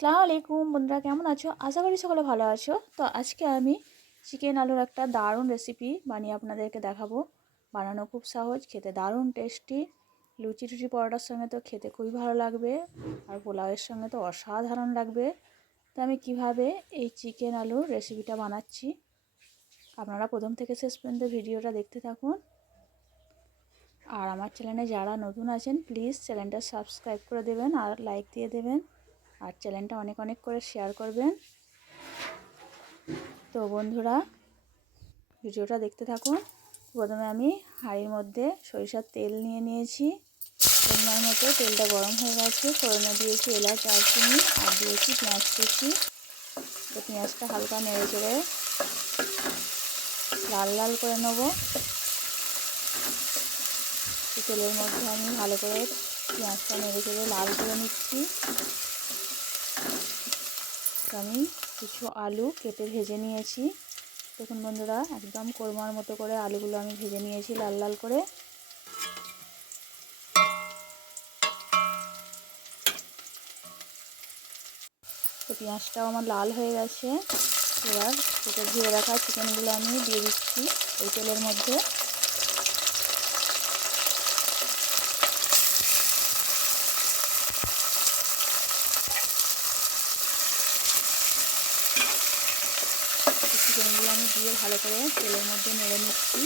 আসসালামু আলাইকুম বন্ধুরা, কেমন আছো? আশা করি সকলে ভালো আছো। তো আজকে আমি চিকেন আলুর একটা দারুণ রেসিপি বানিয়ে আপনাদেরকে দেখাবো। বানানো খুব সহজ, খেতে দারুণ টেস্টি। লুচি টুচি পরোটার সঙ্গে তো খেতে খুবই ভালো লাগবে, আর পোলাওয়ের সঙ্গে তো অসাধারণ লাগবে। তো আমি কিভাবে এই চিকেন আলুর রেসিপিটা বানাচ্ছি, আপনারা প্রথম থেকে শেষ পর্যন্ত ভিডিওটা দেখতে থাকুন। আর আমার চ্যানেলে যারা নতুন আছেন প্লিজ চ্যানেলটা সাবস্ক্রাইব করে দেবেন আর লাইক দিয়ে দেবেন, আর চ্যানেলটা অনেক অনেক করে শেয়ার করবেন। তো বন্ধুরা ভিডিওটা দেখতে থাকুন। প্রথমে আমি হাঁড়ির মধ্যে সরিষার তেল নিয়ে নিয়েছি, পরিমাণ মতো। তেলটা গরম হয়ে গেছে, ফোড়নে দিয়েছি এলাচ, দারচিনি আর দিয়েছি পেঁয়াজ কুচি। তো পেঁয়াজটা হালকা নেড়ে চেড়ে লাল লাল করে নেব। তেলের মধ্যে আমি ভালো করে পেঁয়াজটা নেড়ে চেড়ে লাল করে নিচ্ছি। তো আমি কিছু আলু কেটে ভেজে নিয়েছি। দেখুন বন্ধুরা, একদম কোরমার মতো করে আলুগুলো আমি ভেজে নিয়েছি লাল লাল করে। তো পেঁয়াজটাও আমার লাল হয়ে গেছে। এবার সেটা ধুয়ে রাখা চিকেনগুলো আমি দিয়ে দিচ্ছি এই তেলের মধ্যে। চিকেনগুলো আমি দিয়ে ভালো করে তেলের মধ্যে নেড়ে নিচ্ছি।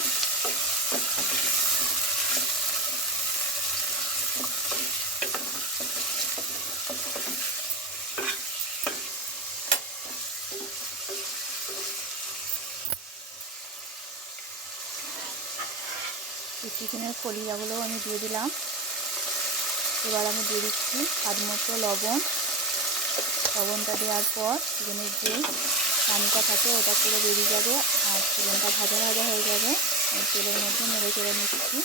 চিকেনের কলিজাগুলোও আমি দিয়ে দিলাম। এবার আমি দিয়ে দিচ্ছি স্বাদ মতো লবণ। লবণটা দেওয়ার পর চিকেনের যে পানিটা থাকে ওটা পুরো বেরিয়ে যাবে, আর চিকেনটা ভাজা ভাজা হয়ে যাবে। আমি তেলের মধ্যে নেড়ে চেড়ে নিচ্ছি।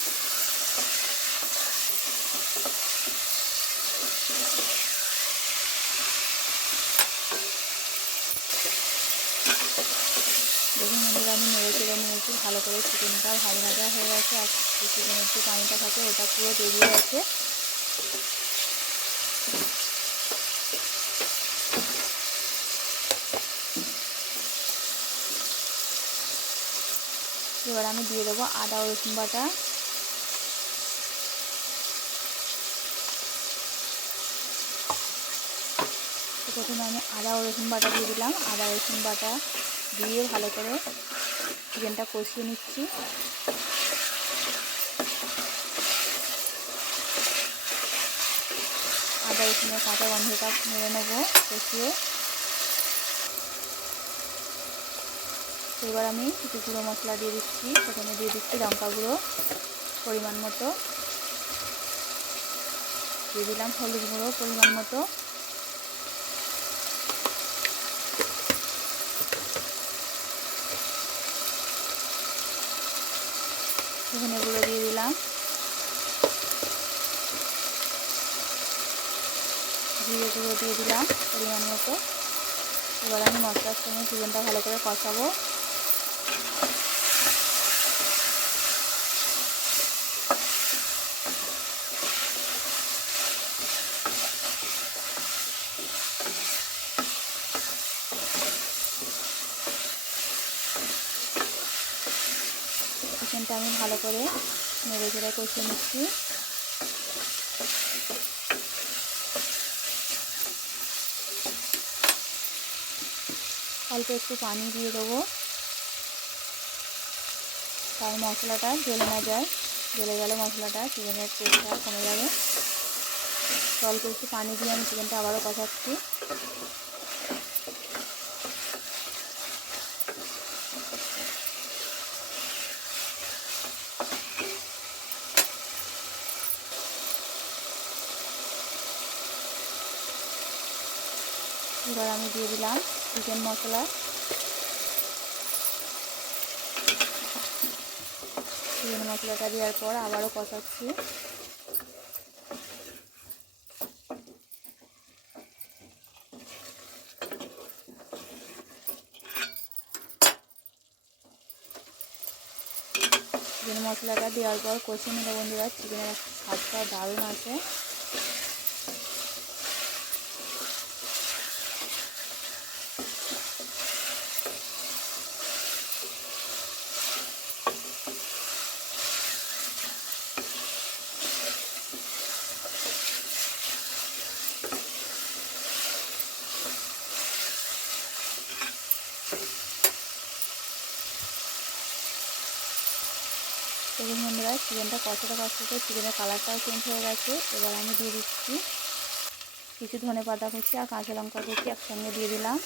দেখুন বন্ধুরা, আমি নেড়ে চেড়ে নিয়েছি ভালো করে। চিকেনটা ভাজা ভাজা হয়ে গেছে, আর চিকেনের যে পানিটা থাকে ওটা পুরো বেরিয়ে গেছে। এবার আমি দিয়ে দেবো আদা ও রসুন বাটা। প্রথমে আমি আদা ও রসুন বাটা দিয়ে দিলাম। আদা রসুন বাটা দিয়ে ভালো করে চিকেনটা কষিয়ে নিচ্ছি। আদা রসুনের কাঁচা গন্ধটা মেরে নেবো কষিয়ে। এবার আমি কিছু গুঁড়ো মশলা দিয়ে দিচ্ছি। প্রথমে দিয়ে দিচ্ছি লঙ্কা গুঁড়ো পরিমাণ মতো, দিয়ে দিলাম হলুদ গুঁড়ো পরিমাণ মতো, ধনে গুঁড়ো দিয়ে দিলাম, জিরে গুঁড়ো দিয়ে দিলাম পরিমাণ মতো। এবার আমি মশলার সঙ্গে চিকেনটা ভালো করে কষাবো। চিকেনটা আমি ভালো করে নেড়ে চেড়ে কষিয়ে নিচ্ছি। অল্প একটু পানি দিয়ে দেবো, তাই মশলাটা জ্বলে না যায়। জ্বলে গেলে মশলাটা চিকেনের টেস্টটা কমে যাবে। অল্প একটু পানি দিয়ে আমি চিকেনটা আবারও কষাচ্ছি। এবার আমি দিয়ে দিলাম চিকেন মশলা। চিকেন মশলাটা দেওয়ার পর আবারও কষাচ্ছি। চিকেন মশলাটা দেওয়ার পর কষিয়ে নিলে বন্ধুরা চিকেনের স্বাদটা দারুণ আসে। দেখুন বন্ধুরা, চিকেনটা কষাতে কষাতে চিকেনের কালারটাও চেঞ্জ হয়ে গেছে। এবার আমি দিয়ে দিচ্ছি কিছু ধনেপাতা কুচি আর কাঁচা লঙ্কা কুচি একসঙ্গে দিয়ে দিলাম।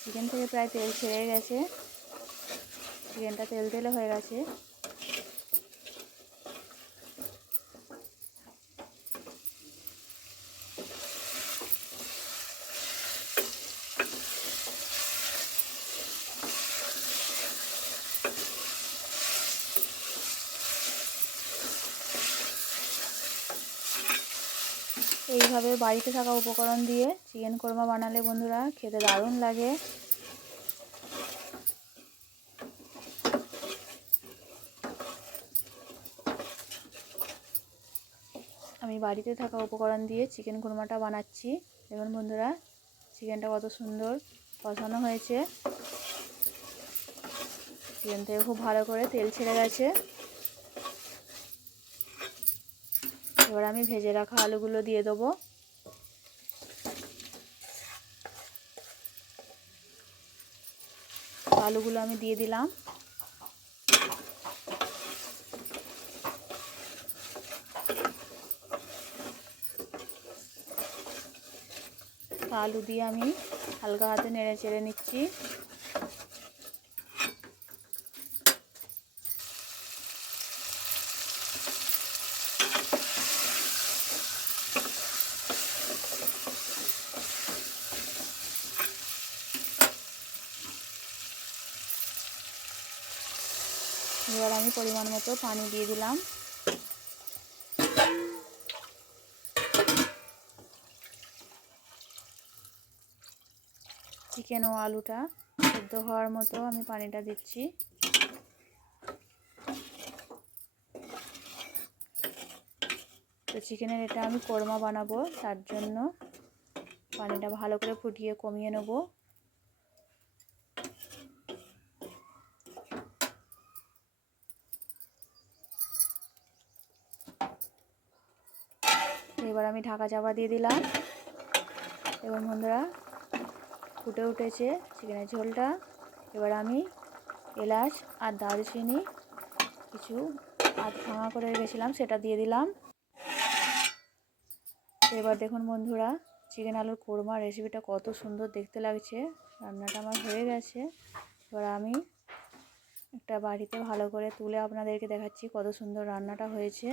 চিকেন থেকে প্রায় তেল ছেড়ে গেছে, চিকেনটা তেল তেলে হয়ে গেছে। এইভাবে বাড়িতে থাকা উপকরণ দিয়ে চিকেন কোরমা বানালে বন্ধুরা খেতে দারুণ লাগে। আমি বাড়িতে থাকা উপকরণ দিয়ে চিকেন কোরমাটা বানাচ্ছি। দেখুন বন্ধুরা, চিকেনটা কত সুন্দর কষানো হয়েছে, চিকেন থেকে খুব ভালো করে তেল ছেড়ে গেছে। এবার আমি ভেজে রাখা আলুগুলো দিয়ে দেবো। আলুগুলো আমি দিয়ে দিলাম। আলু দিয়ে আমি হালকা হাতে নেড়ে চেড়ে নিচ্ছি। এবার আমি পরিমাণ মতো পানি দিয়ে দিলাম। চিকেন ও আলুটা সেদ্ধ হওয়ার মতো আমি পানিটা দিচ্ছি। তো চিকেনের এটা আমি কোরমা বানাবো, তার জন্য পানিটা ভালো করে ফুটিয়ে কমিয়ে নেব। এবার আমি ঢাকা চাপা দিয়ে দিলাম। এবার বন্ধুরা ফুটে উঠেছে চিকেনের ঝোলটা। এবার আমি এলাচ আর দারচিনি কিছু আধ ভাঙা করে রেখেছিলাম, সেটা দিয়ে দিলাম। এবার দেখুন বন্ধুরা, চিকেন আলুর কোরমা রেসিপিটা কত সুন্দর দেখতে লাগছে। রান্নাটা আমার হয়ে গেছে। এবার আমি একটা বাড়িতে ভালো করে তুলে আপনাদেরকে দেখাচ্ছি কত সুন্দর রান্নাটা হয়েছে।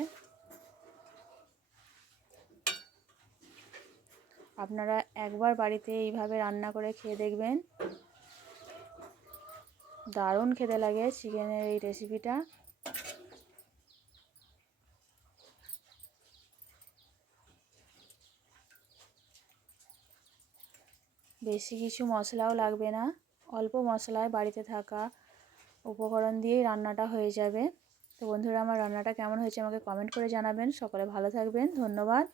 আপনারা একবার বাড়িতে এইভাবে রান্না করে খেয়ে দেখবেন, দারুণ খেতে লাগে চিকেনের এই রেসিপিটা। বেশি কিছু মশলাও লাগবে না, অল্প মশলায় বাড়িতে থাকা উপকরণ দিয়েই রান্নাটা হয়ে যাবে। তো বন্ধুরা, আমার রান্নাটা কেমন হয়েছে আমাকে কমেন্ট করে জানাবেন। সকলে ভালো থাকবেন, ধন্যবাদ।